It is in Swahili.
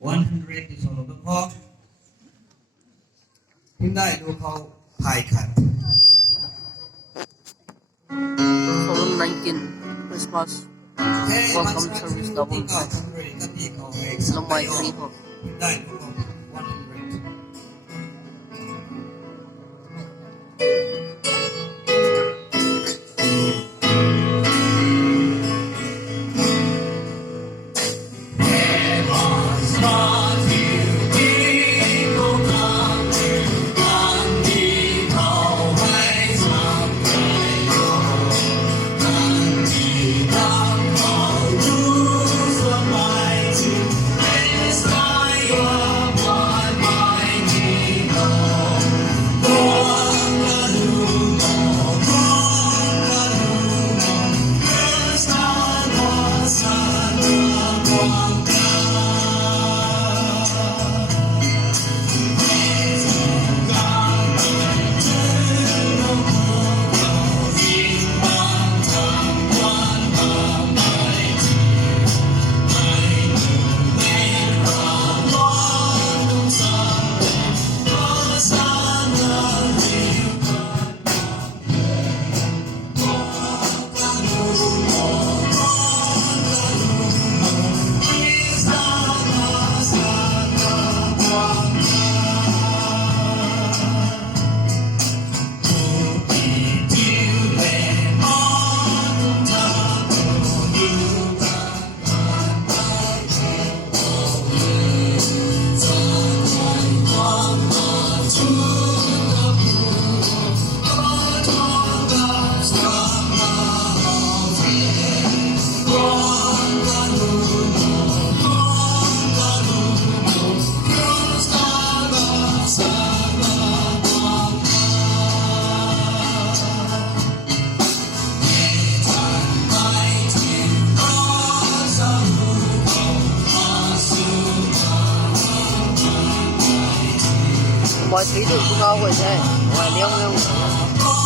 100 ที่สองลูกพ่อพิมพ์ได้ดูเขาพายขัน Solo 19 Christmas. Welcome service double check. Lumay Riho. พิมพ์ได้ดูเขา100 Mọi thứ được cũng đâu rồi chứ. Ngoài đeo nhau.